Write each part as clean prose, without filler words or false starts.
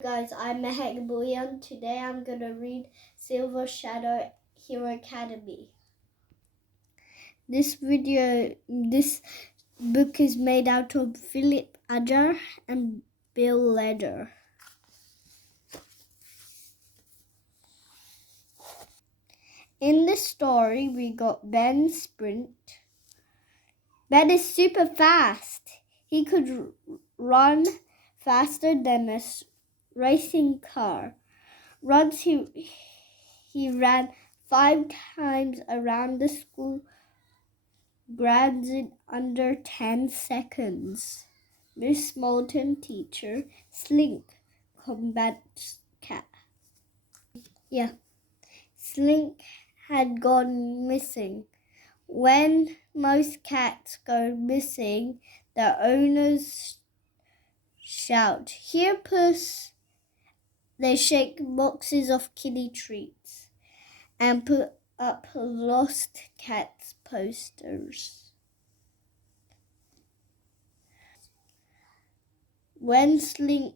Guys, I'm Mehek Bhuiyan. Today I'm gonna read Silver Shadow Hero Academy. This book is made out of Philip Adler and Bill Leder. In this story, we got Ben Sprint. Ben is super fast. He could run faster than a racing car. Once he ran 5 times around the school grounds in under 10 seconds. Miss Moulton, teacher, Slink, combat cat. Slink had gone missing. When most cats go missing, their owners shout, "Here, puss!" They shake boxes of kitty treats and put up lost cats posters. When Slink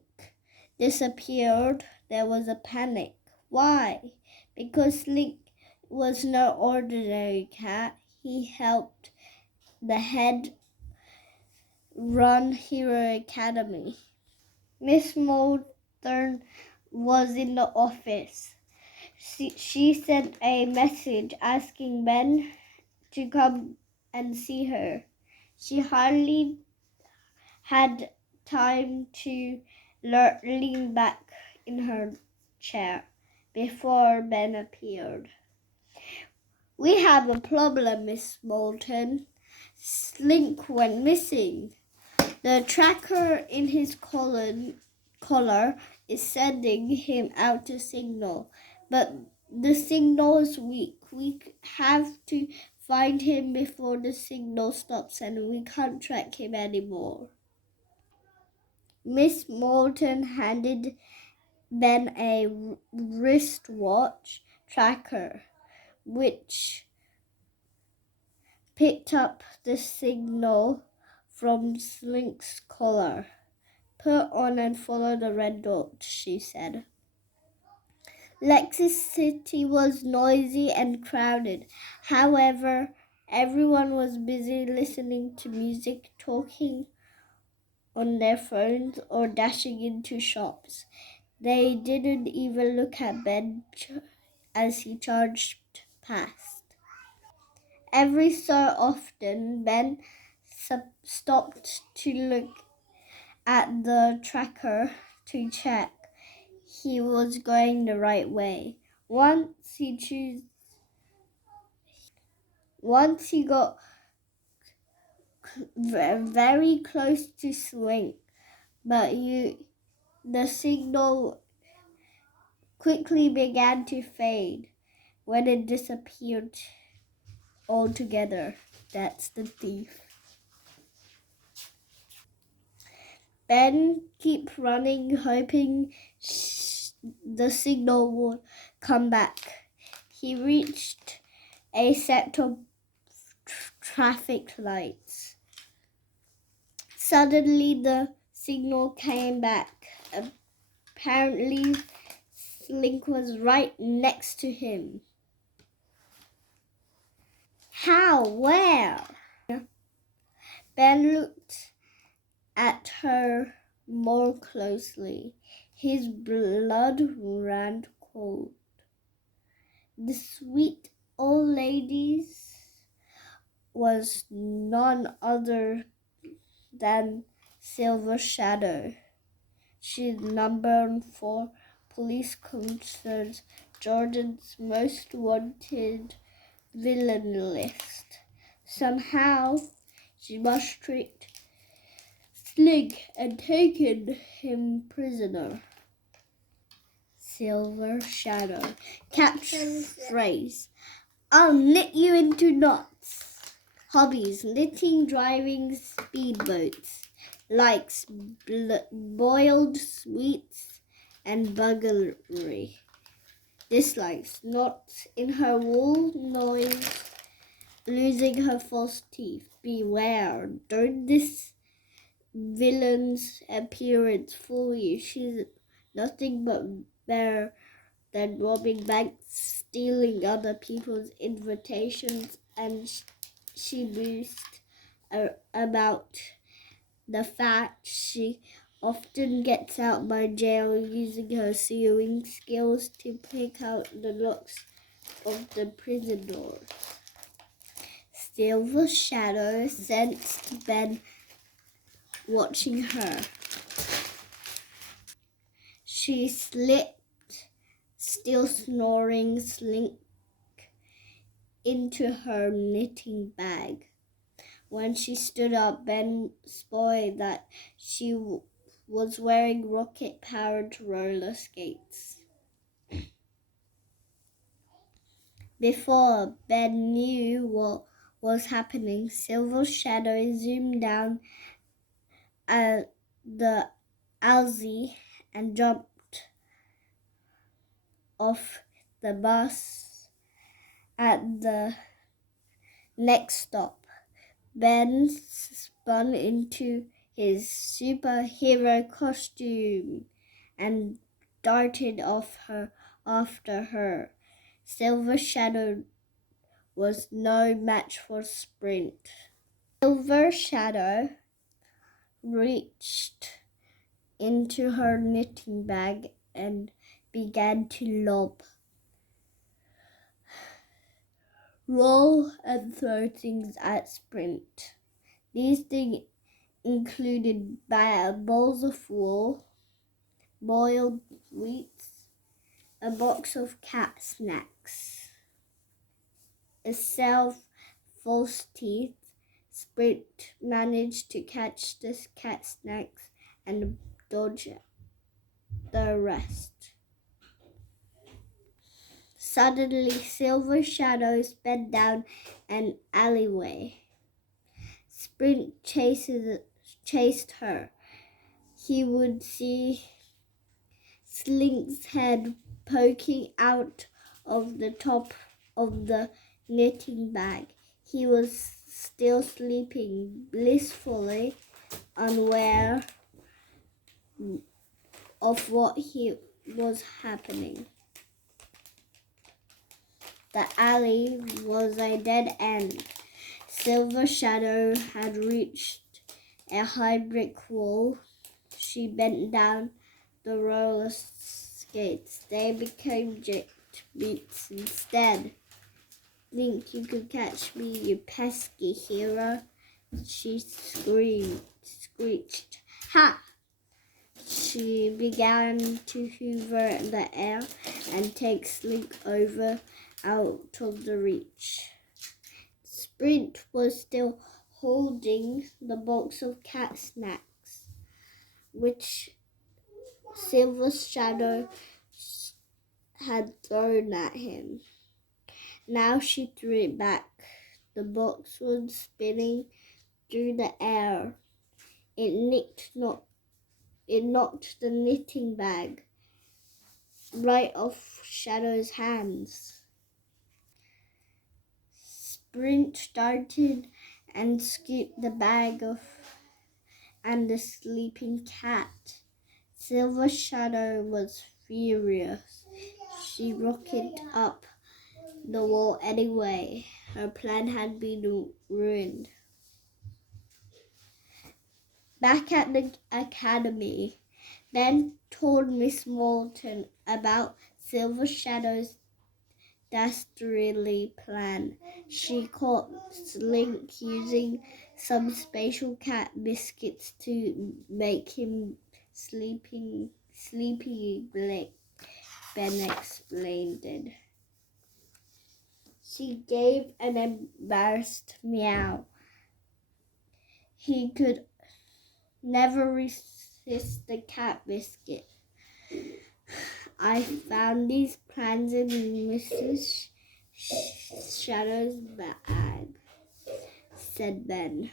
disappeared, there was a panic. Why? Because Slink was no ordinary cat. He helped the head run Hero Academy. Miss Moulton was in the office. She sent a message asking Ben to come and see her. She hardly had time to lean back in her chair before Ben appeared. "We have a problem, Miss Moulton. Slink went missing. The tracker in his collar is sending him out a signal, but the signal is weak. We have to find him before the signal stops, and we can't track him anymore." Miss Moulton handed Ben a wristwatch tracker, which picked up the signal from Slink's collar. "Put on and follow the red dot," she said. Lex's City was noisy and crowded. However, everyone was busy listening to music, talking on their phones, or dashing into shops. They didn't even look at Ben as he charged past. Every so often, Ben stopped to look at the tracker to check he was going the right way. Once he got very close to Slink, but the signal quickly began to fade. When it disappeared altogether, that's the thief. Ben kept running, hoping the signal would come back. He reached a set of traffic lights. Suddenly, the signal came back. Apparently, Slink was right next to him. "How? Where?" Ben looked at her more closely. His blood ran cold. The sweet old lady was none other than Silver Shadow. She's number 4 police concerns Jordan's most wanted villain list. Somehow, she must tricked Slink and taken him prisoner. Silver Shadow. Catchphrase: "I'll knit you into knots." Hobbies: knitting, driving speedboats. Likes: boiled sweets and burglary. Dislikes: knots in her wool, noise, losing her false teeth. Beware, don't this villain's appearance fool you. She's nothing but better than robbing banks, stealing other people's invitations, and she boasted about the fact she often gets out by jail using her sewing skills to pick out the locks of the prison door. Silver Shadow sensed Ben watching her. She slipped, still snoring, Slink into her knitting bag. When she stood up, Ben spied that she was wearing rocket-powered roller skates. Before Ben knew what was happening, Silver Shadow zoomed down at the alley and jumped off the bus at the next stop. Ben spun into his superhero costume and darted after her. Silver Shadow was no match for Sprint. Silver Shadow reached into her knitting bag and began to lob, roll, and throw things at Sprint. These things included balls of wool, boiled wheat, a box of cat snacks, a self false teeth. Sprint managed to catch the cat snacks and dodge the rest. Suddenly, Silver Shadow sped down an alleyway. Sprint chased her. He would see Slink's head poking out of the top of the knitting bag. He was still sleeping, blissfully unaware of what was happening. The alley was a dead end. Silver Shadow had reached a high brick wall. She bent down the roller skates. They became jaked boots instead. Think you could catch me, you pesky hero? She screeched. Ha! She began to hover in the air and take Slink over out of the reach. Sprint was still holding the box of cat snacks, which Silver Shadow had thrown at him. Now she threw it back. The box was spinning through the air. It knocked the knitting bag right off Shadow's hands. Sprint darted and scooped the bag and the sleeping cat. Silver Shadow was furious. She rocketed up the wall anyway. Her plan had been ruined. Back at the academy, Ben told Miss Moulton about Silver Shadow's dastardly plan. She caught Slink using some special cat biscuits to make him sleepy. Ben explained. She gave an embarrassed meow. He could never resist the cat biscuit. I found these plans in Mrs. Shadow's bag, said Ben.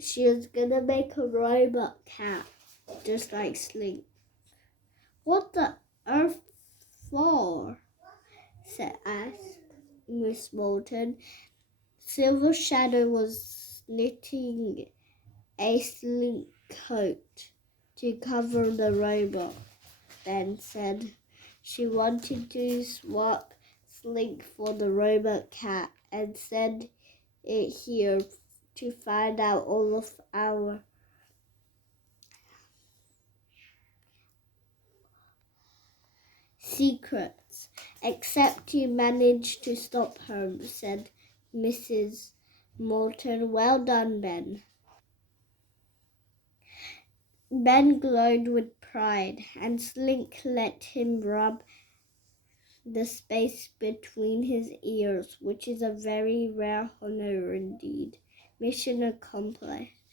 She was gonna make a robot cat, just like Slink. What the earth for? asked Miss Moulton. Silver Shadow was knitting a Slink coat to cover the robot, Ben said. She wanted to swap Slink for the robot cat and send it here to find out all of our secrets. Except you managed to stop her, said Mrs. Morton. Well done, Ben. Ben glowed with pride, and Slink let him rub the space between his ears, which is a very rare honor indeed. Mission accomplished.